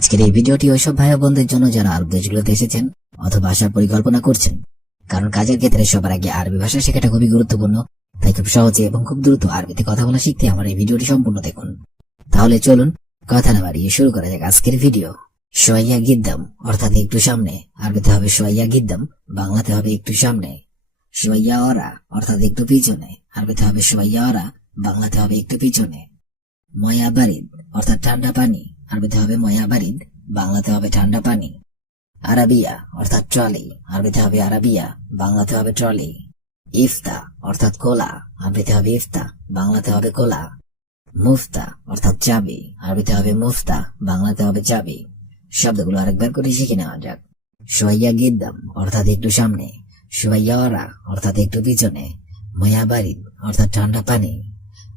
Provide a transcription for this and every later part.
আজকের এই ভিডিওটি ওইসব ভাই বোনদের জন্য যারা আরব দেশগুলোতে এসেছেন অথবা আসার পরিকল্পনা করছেন। কারণ কাজের ক্ষেত্রে সবার আগে আরবি ভাষা শেখাটা খুবই গুরুত্বপূর্ণ, তাই খুব সহজে এবং খুব দ্রুত আরবিতে কথা বলা শিখতে আমার এই ভিডিওটি সম্পূর্ণ দেখুন। তাহলে চলুন, কথা না বাড়িয়ে শুরু করা যাক আজকের ভিডিও। সোয়াইয়া গিদ্দাম, অর্থাৎ একটু সামনে। আরবিতে হবে সোয়াইয়া গিদ্দাম, বাংলাতে হবে একটু সামনে। সোয়াইয়া ওরা, অর্থাৎ একটু পিছনে। আরবিতে হবে সোয়াইয়া ওরা, বাংলাতে হবে একটু পিছনে। ময়া বারিদ, অর্থাৎ ঠান্ডা পানি। আরবিতে হবে ময়া বারিদ বাংলাতে হবে ঠান্ডা পানি। আরাবিয়া, অর্থাৎ ট্রলি। আরবিতে হবে আরাবিয়া, বাংলাতে হবে ট্রলি। ইফতা, অর্থাৎ কোলা। আরবিতে হবে ইফতা, বাংলাতে হবে কোলা। মুফতা, অর্থাৎ চাবি। আরবিতে হবে মুফতা, বাংলাতে হবে চাবি। শব্দগুলো আরেকবার করে শিখে নেওয়া যাক। সোয়াইয়া গিদ্দাম, অর্থাৎ একটু সামনে। সোয়াইয়া ওরা অর্থাৎ একটু পিছনে। ময়া বারিদ অর্থাৎ ঠান্ডা পানি।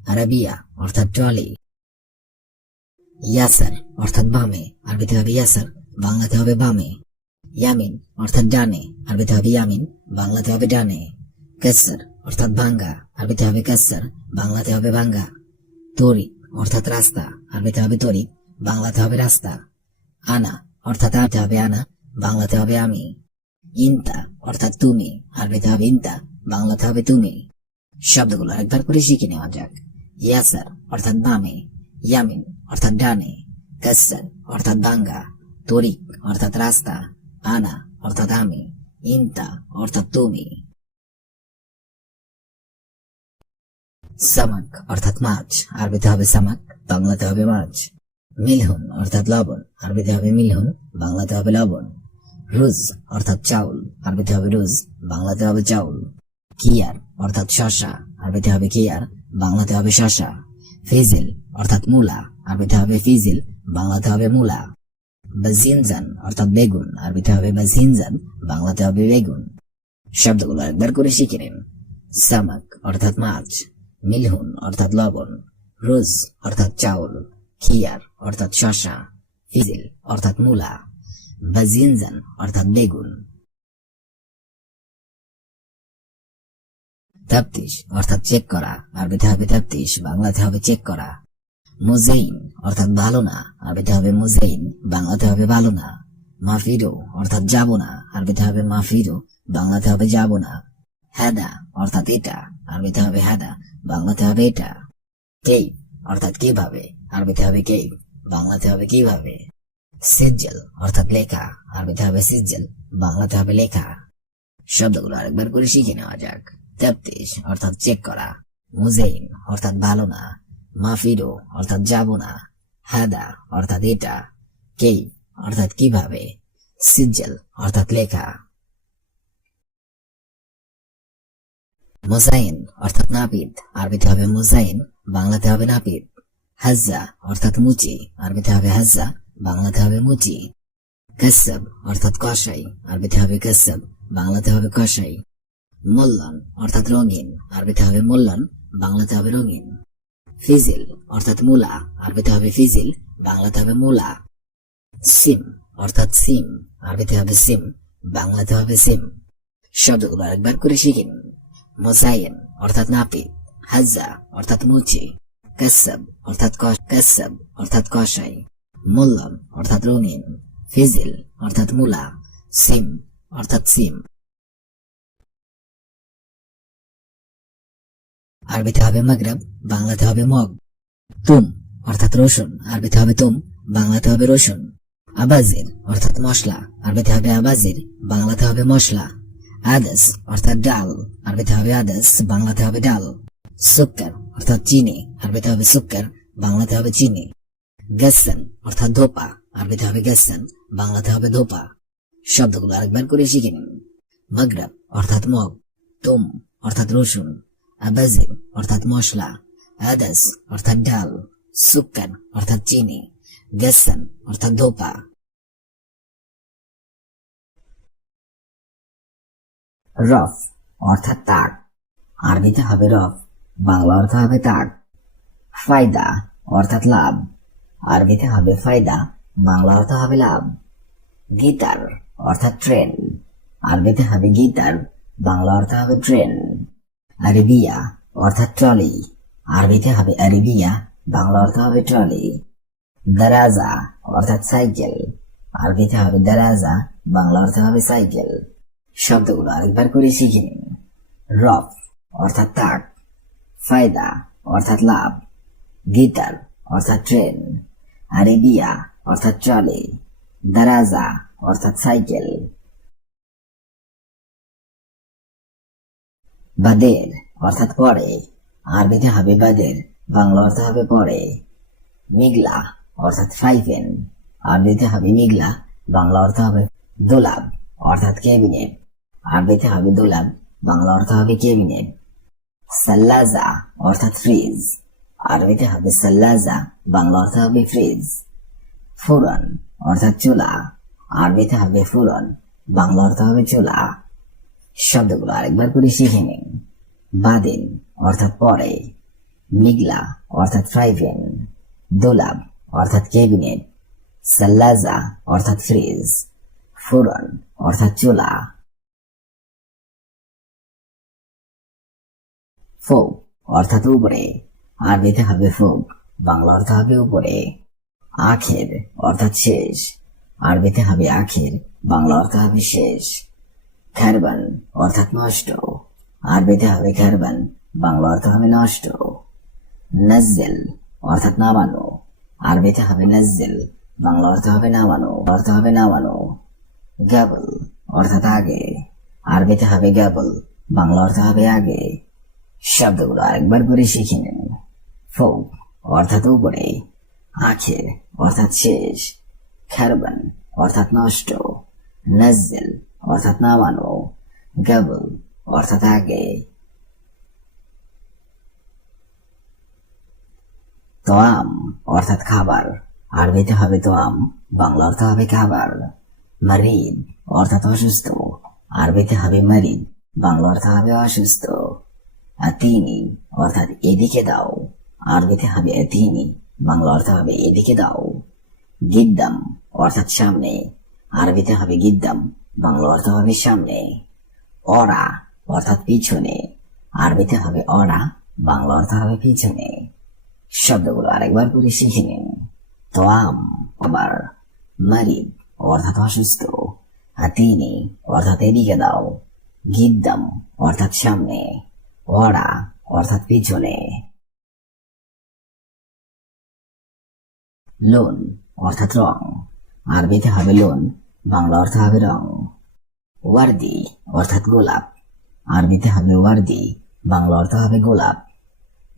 আরাবিয়া, অর্থাৎ ট্রলি। ইয়াসার, অর্থাৎ বামে, আরবিতে হবে ইয়াসার, বাংলাতে হবে বামে। ইয়ামিন, অর্থাৎ ডানে, আরবিতে হবে ইয়ামিন, বাংলাতে হবে ডানে। কাসার অর্থাৎ ভাঙ্গা, আরবিতে হবে কেসার বাংলাতে হবে ভাঙ্গা। তরি অর্থাৎ রাস্তা, আরবিতে হবে তরি বাংলাতে হবে রাস্তা। আনা, অর্থাৎ আরবিতে হবে আনা, বাংলাতে হবে আমি। ইনতা, অর্থাৎ তুমি, আরবিতে হবে ইনতা, বাংলাতে হবে তুমি। শব্দগুলো একবার করে শিখে নেওয়া যাক। ইয়াসার, অর্থাৎ বামে। ইয়ামিন অর্থাৎ ডানে কাসার অর্থাৎ ভাঙ্গা তরিক অর্থাৎ রাস্তা, আনা অর্থাৎ আমি, ইনতা অর্থাৎ তুমি। সামাক অর্থাৎ মাছ, আরবিতে হবে সামাক, বাংলাতে হবে মাছ। মিলহুন অর্থাৎ লবণ, আরবিতে হবে মিলহুন, বাংলাতে হবে লবণ। রুজ অর্থাৎ চাউল, আরবিতে হবে রুজ, বাংলাতে হবে চাউল। কিয়ার অর্থাৎ শশা, আরবিতে হবে কিয়ার, বাংলাতে হবে শশা। ফিজিল অর্থাৎ মূলা আরবিতে হবে ফিজিল বাংলাতে হবে মূলা বাজিনজান অর্থাৎ বেগুন আরবিতে হবে বাজিনজান বাংলাতে হবে বেগুন শব্দগুলো একবার করে শিখে নিন। সামাক, অর্থাৎ মাছ। মিলহুন, অর্থাৎ লবণ। রোজ, অর্থাৎ চাউল। খিয়ার, অর্থাৎ শশা ফিজিল, অর্থাৎ মূলা। বাজিনজান, অর্থাৎ বেগুন। তাপ্তিশ, অর্থাৎ চেক করা। আরবিতে হবে তাপ্তিশ বাংলাতে হবে চেক করা। মুজেইন, অর্থাৎ ভালো না, আরবিতে হবে মুজেইন, বাংলাতে হবে ভালো না। মাফিরো, অর্থাৎ যাব না, আরবিতে হবে মাফিরো, বাংলাতে হবে যাব না। হ্যাদা, অর্থাৎ এটা, আরবিতে হবে হ্যাদা, বাংলাতে হবে এটা। কেই, অর্থাৎ কীভাবে, আরবিতে হবে কেই, বাংলাতে হবে কীভাবে। সিজ্জেল, অর্থাৎ লেখা, আরবিতে হবে সিজ্জেল, বাংলাতে হবে লেখা। শব্দগুলো আরেকবার করে শিখে নেওয়া যাক। তেপ্তিশ, অর্থাৎ চেক করা। মুজেইন, অর্থাৎ ভালো না মাফিরো অর্থাৎ যাব না হাদা, অর্থাৎ এটা, কেই, অর্থাৎ কীভাবে, সিজ্জেল, অর্থাৎ লেখা। মুজাইন, অর্থাৎ নাপিত, আরবিতে হবে মুজাইন, বাংলাতে হবে নাপিত। হাজ্জা, অর্থাৎ মুচি, আরবিতে হবে হাজ্জা, বাংলাতে হবে মুচি। কাসাব, অর্থাৎ কষাই আরবিতে হবে কাসাব, বাংলাতে হবে কষাই মোল্লন, অর্থাৎ রঙিন, আরবিতে হবে মোল্লন, বাংলাতে হবে রঙিন। ফিজিল, অর্থাৎ মূলা। আরবিতে হবে ফিজিল, বাংলাতে হবে মূলা। সিম, অর্থাৎ সিম। আরবিতে হবে সিম, বাংলাতে হবে সিম। শব্দগুলো একবার করে শিখিন মোসাইন অর্থাৎ নাপিত। হাজ্জা, অর্থাৎ মুচি। কাসাব অর্থাৎ কাসাব অর্থাৎ কষাই মোল্লন অর্থাৎ রঙিন। ফিজিল, অর্থাৎ মূলা। সিম, অর্থাৎ সিম। আরবিতে হবে মাগরাব, বাংলাতে হবে মগ। তুম, অর্থাৎ রসুন। আরবিতে হবে তুম, বাংলাতে হবে রসুন। আবাজির, অর্থাৎ মশলা। আরবিতে হবে আবাজির, বাংলাতে হবে মশলা। আদাস, অর্থাৎ ডাল। আরবিতে হবে আদাস, বাংলাতে হবে ডাল। সুক্কার, অর্থাৎ চিনি। আরবিতে হবে সুক্কার, বাংলাতে হবে চিনি। গাসান, অর্থাৎ ধোপা। আরবিতে হবে গাসান, বাংলাতে হবে ধোপা। শব্দগুলো আরেকবার করে শিখে নিন। মাগরাব, অর্থাৎ মগ। তুম, অর্থাৎ রসুন। আবাজির অর্থাৎ মশলা, আদাস, অর্থাৎ ডাল সুক্কার অর্থাৎ চিনি গাসান অর্থাৎ ধোপা। রফ, অর্থাৎ তাক। আরবিতে হবে রফ, বাংলা অর্থ হবে তাক। ফায়দা, অর্থাৎ লাভ। আরবিতে হবে ফায়দা, বাংলা অর্থ হবে লাভ। গিটার, অর্থাৎ ট্রেন। আরবিতে হবে গিটার, বাংলা অর্থ হবে ট্রেন। আরবিয়া, অর্থাৎ ট্রলি। আরবিতে হবে আরবিয়া, বাংলা অর্থ হবে ট্রলি। দারাজা, অর্থাৎ সাইকেল। আরবিতে হবে দারাজা, বাংলা অর্থে হবে সাইকেল। শব্দগুলো আরেকবার করে শিখে নিন। রফ, অর্থাৎ তাক। ফায়দা, অর্থাৎ লাভ। গিটার, অর্থাৎ ট্রেন। আরেবিয়া, অর্থাৎ ট্রলি। দারাজা, অর্থাৎ সাইকেল। বাদের অর্থাৎ পরে। আরবিতে হবে বাদের বাংলা অর্থ হবে পরে। মিগলা, অর্থাৎ ফাইফেন। আরবিতে হবে মিগলা, বাংলা অর্থ হবে দোলাব, অর্থাৎ ক্যাবিনেট। আরবিতে হবে দোলাব, বাংলা অর্থ হবে ক্যাবিনেট। সাল্লাজা, অর্থাৎ ফ্রিজ। আরবিতে হবে সাল্লাজা, বাংলা অর্থ হবে ফ্রিজ। ফুরন অর্থাৎ চুলা। আরবিতে হবে ফুরন বাংলা অর্থ হবে চুলা। শব্দগুলো আরেকবার করে শিখে নিন। বাদিন অর্থাৎ পরে, মিগলা অর্থাৎ ফ্রাইভেন, দোলাব অর্থাৎ ক্যাবিনেট, সাল্লাজা অর্থাৎ ফ্রিজ ফুরন অর্থাৎ চুলা। ফোক অর্থাৎ উপরে, আরবিতে হবে ফোক, বাংলা অর্থ হবে উপরে। আখের অর্থাৎ শেষ, আরবিতে হবে আখের, বাংলা অর্থ হবে শেষ। খারবান অর্থাৎ নষ্ট। আরবিতে হবে খারবান বাংলা অর্থ হবে নষ্ট। নজ্জেল, অর্থাৎ নামানো। আরবিতে হবে নজ্জেল, বাংলা অর্থ হবে নামানো, অর্থ হবে নামানো। গ্যাবল, অর্থাৎ আগে। আরবিতে হবে গ্যাবল, বাংলা অর্থ হবে আগে। শব্দগুলো আরেকবার করে শিখে নিন। ফোক, অর্থাৎ উপরে। আখের, অর্থাৎ শেষ। খারবান অর্থাৎ নষ্ট। নজ্জেল অর্থাৎ নামানো গাবল অর্থাৎ আগে। তোয়াম, অর্থাৎ খাবার। আরবিতে হবে তোয়াম, বাংলা অর্থ হবে খাবার। মারিদ, অর্থাৎ অসুস্থ। আরবিতে হবে মারিদ, বাংলা অর্থ হবে অসুস্থ। আতিনি, অর্থাৎ এদিকে দাও। আরবিতে হবে আতিনি, বাংলা অর্থ হবে এদিকে দাও। গিদ্দাম, অর্থাৎ সামনে। আরবিতে হবে গিদ্দাম বাংলা অর্থ হবে সামনে। অরা অর্থাৎ পিছনে। আরবিতে হবে অরা, বাংলা অর্থ হবে পিছনে। শব্দগুলো আরেকবার করে শিখে নিন। তোয়াম আবার মারিদ অর্থাৎ অসুস্থ। হাতিনি, অর্থাৎ এদিকে দাও। গিদ্দাম, অর্থাৎ সামনে। ওরা অর্থাৎ পিছনে। লোন, অর্থাৎ রং। আরবিতে হবে লোন। বাংলা অর্থ হবে রং। ওয়ার্দি অর্থাৎ গোলাপ। আরবিতে হবে ওয়ার্দি, বাংলা অর্থ হবে গোলাপ।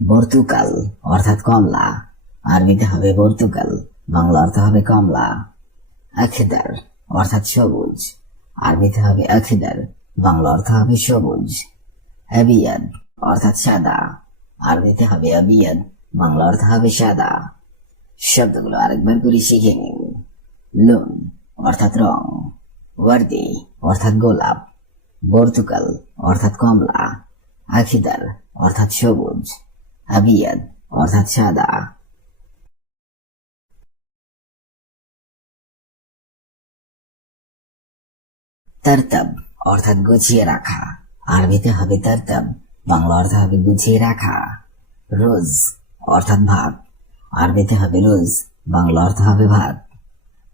বর্তুকাল অর্থাৎ কমলা। আরবিতে হবে বর্তুকাল, বাংলা অর্থ হবে কমলা। আখেদার অর্থাৎ সবুজ। আরবিতে হবে আখেদার, বাংলা অর্থ হবে সবুজ। আবিয়াদ অর্থাৎ সাদা। আরবিতে হবে আবিয়াদ, বাংলা অর্থ হবে সাদা। শব্দগুলো আরেকবার করে শিখে নিন। লোন অর্থাৎ রং, ওয়ার্দি, অর্থাৎ গোলাপ, বর্তুকাল, অর্থাৎ কমলা আখিদার অর্থাৎ সবুজ, আবিয়াদ, অর্থাৎ সাদা। তারতাব, অর্থাৎ গুছিয়ে রাখা। আরবিতে হবে তারতাব, বাংলা অর্থ হবে গুছিয়ে রাখা। রোজ, অর্থাৎ ভাত। আরবিতে হবে রোজ, বাংলা অর্থ হবে ভাত।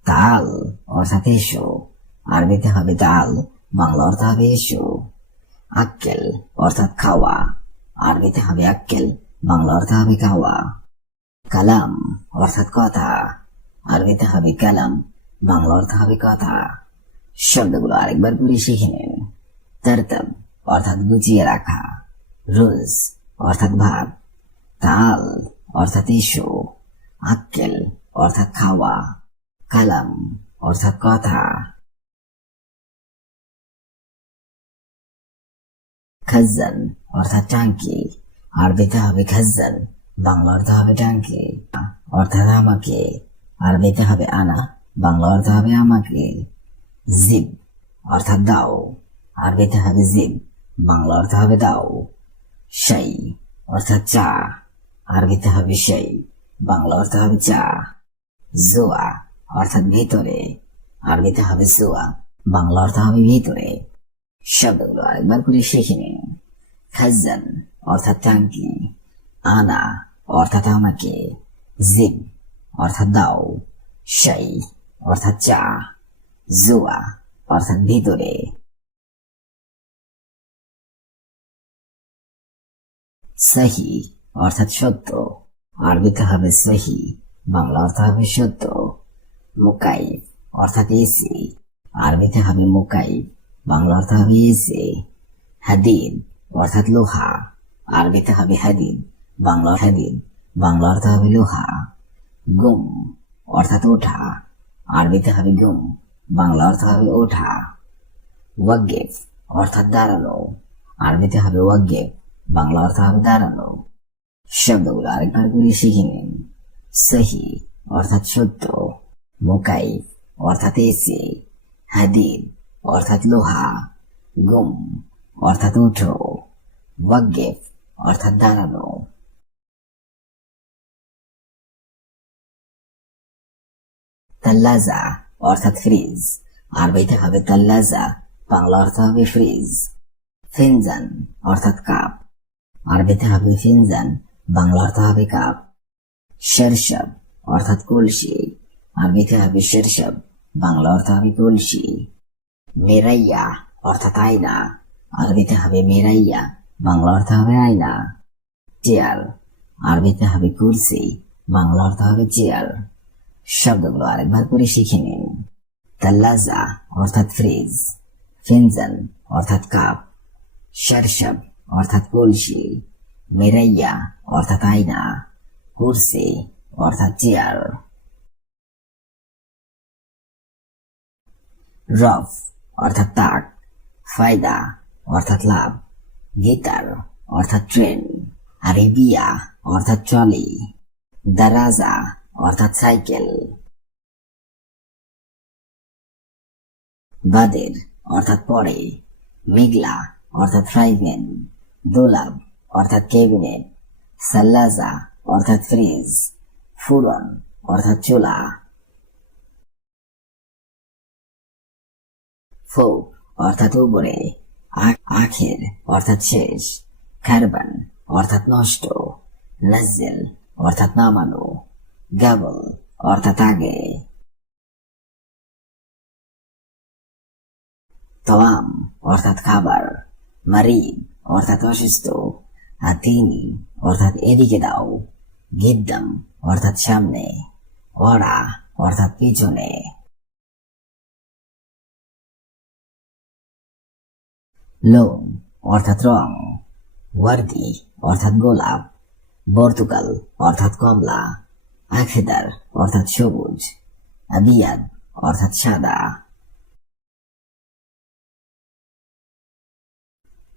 তাল, অর্থাৎ এসো। আরবিতে হবে তাল বাংলা অর্থ হবে এসো। আক্কেল, অর্থাৎ খাওয়া। আরবিতে হবে আক্কেল, বাংলা অর্থ হবে খাওয়া। কালাম, অর্থাৎ কথা। আরবিতে হবে কালাম, বাংলা অর্থ হবে কথা। শব্দগুলো আরেকবার করে শিখে নিন। তারতাব, অর্থাৎ গুছিয়ে রাখা। রোজ অর্থাৎ ভাত তাল, অর্থাৎ এসো। আক্কেল, অর্থাৎ খাওয়া। কালাম, অর্থাৎ কথা। খাজ্জান, অর্থাৎ টাঙ্কি। আরবিতে হবে খাজ্জান, বাংলা অর্থ হবে টাঙ্কি। অর্থাৎ আমাকে। আরবিতে হবে আনা, বাংলা অর্থ হবে আমাকে। জিব, অর্থাৎ দাও। আরবিতে হবে জিব, বাংলা অর্থ হবে দাও। শাই, অর্থাৎ চা। আরবিতে হবে শাই, বাংলা অর্থ হবে চা। জোয়া অর্থাৎ ভিতরে আরবিতে হবে জোয়া। বাংলা অর্থ হবে ভিতরে। শব্দগুলো আরেকবার করে শিখে নিন। খাজান অর্থাৎ টাঙ্কি। আনা, অর্থাৎ আমাকে। জিব অর্থাৎ দাও। শাই, অর্থাৎ চা। জুয়া, অর্থাৎ ভিতরে। সহি, অর্থাৎ সত্য। আরবিতে হবে সহি। বাংলা অর্থ হবে সত্য। মুকাই অর্থাৎ আরবিতে হবে বাংলা অর্থ হবে হাদিদ, অর্থাৎ লোহা। আরবিতে হবে হাদিদ, বাংলা হাদিদ, বাংলা অর্থ হবে লোহা। গুম, অর্থাৎ ওঠা। আরবিতে হবে গুম, বাংলা অর্থ হবে ওঠা। ওয়াগেফ, অর্থাৎ দাঁড়ানো। আরবিতে হবে ওয়াগেফ, বাংলা অর্থ হবে দাঁড়ানো। শব্দগুলো আরেকবার করে শিখে নিন। সহি, অর্থাৎ সত্য। মোকাই, অর্থাৎ এসি, হাদিদ, অর্থাৎ লোহা, গুম, অর্থাৎ উঠো ওয়াগেফ অর্থাৎ দাঁড়ানো। তাল্লাজা, অর্থাৎ ফ্রিজ, আরবিতে হবে তাল্লাজা, বাংলা অর্থ হবে ফ্রিজ। ফিনজান, অর্থাৎ কাপ, আরবিতে হবে ফিনজান, বাংলা অর্থ হবে কাপ। শেরশব অর্থাৎ কলসি। আরবিতে হবে শেরশব বাংলা অর্থ হবে কলসি মেরাইয়া অর্থাৎ আয়না। আরবিতে হবে মেরাইয়া, বাংলা অর্থ হবে আয়না। চেয়ার, আরবিতে হবে কুরসি, বাংলা অর্থ হবে চেয়ার। শব্দগুলো আরেকবার করে শিখে নিন। তাল্লাজা অর্থাৎ ফ্রিজ, ফিনজান অর্থাৎ কাপ, শরশব অর্থাৎ কলসি, মেরাইয়া অর্থাৎ আয়না, কুরসি অর্থাৎ চেয়ার। রফ, অর্থাৎ তাক, ফায়দা, অর্থাৎ লাভ, গিটার, অর্থাৎ ট্রেন আরেবিয়া অর্থাৎ ট্রলি দারাজা অর্থাৎ সাইকেল, বাদের, অর্থাৎ পরে, মেঘলা, অর্থাৎ ফ্রাইভেন দোলাব, অর্থাৎ ক্যাবিনেট, সাল্লাজা, অর্থাৎ ফ্রিজ, ফুরন, অর্থাৎ চুলা ফো অর্থাৎ উপরে আখের, অর্থাৎ শেষ কার্বন অর্থাৎ নষ্ট নাজেল অর্থাৎ নামানো, গাবল, অর্থাৎ আগে। তোয়াম অর্থাৎ খাবার মারিদ অর্থাৎ অসুস্থ আতিনি অর্থাৎ এদিকে দাও, গিদ্দাম, অর্থাৎ সামনে ওরা অর্থাৎ পিছনে। লোন অর্থাৎ রং, ওয়ার্দি, অর্থাৎ গোলাপ, বর্তুকাল, অর্থাৎ কমলা, আখেদার, অর্থাৎ সবুজ আবিয়াদ অর্থাৎ সাদা।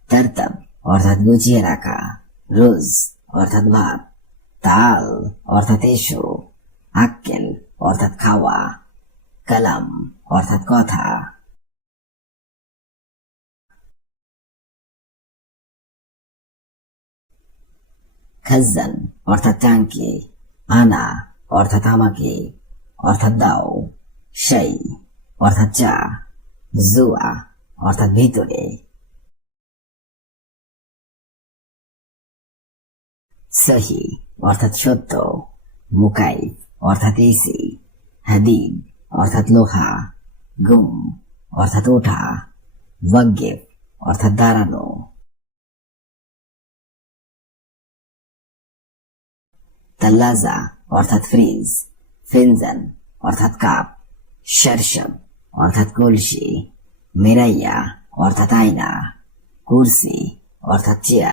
তারতাব, অর্থাৎ গুছিয়ে রাখা, রোজ, অর্থাৎ ভাত, তাল, অর্থাৎ এসো, আক্কেল, অর্থাৎ খাওয়া, কালাম, অর্থাৎ কথা। খাজান অর্থাৎ টাঙ্কি আনা, অর্থাৎ আমাকে, অর্থাৎ দাও, সেই, অর্থাৎ চা, জুয়া, অর্থাৎ ভিতরে। সহি, অর্থাৎ সত্য মুকাই অর্থাৎ এসি, হাদিদ, অর্থাৎ লোহা, গুম, অর্থাৎ ওঠা ওয়াগেব অর্থাৎ দাঁড়ানো। তাল্লাজা অর্থাৎ ফ্রিজ ফিনজান অর্থাৎ কাপ শরশব অর্থাৎ কলসি. মেরাইয়া অর্থাৎ আয়না. কুরসি অর্থাৎ চেয়ার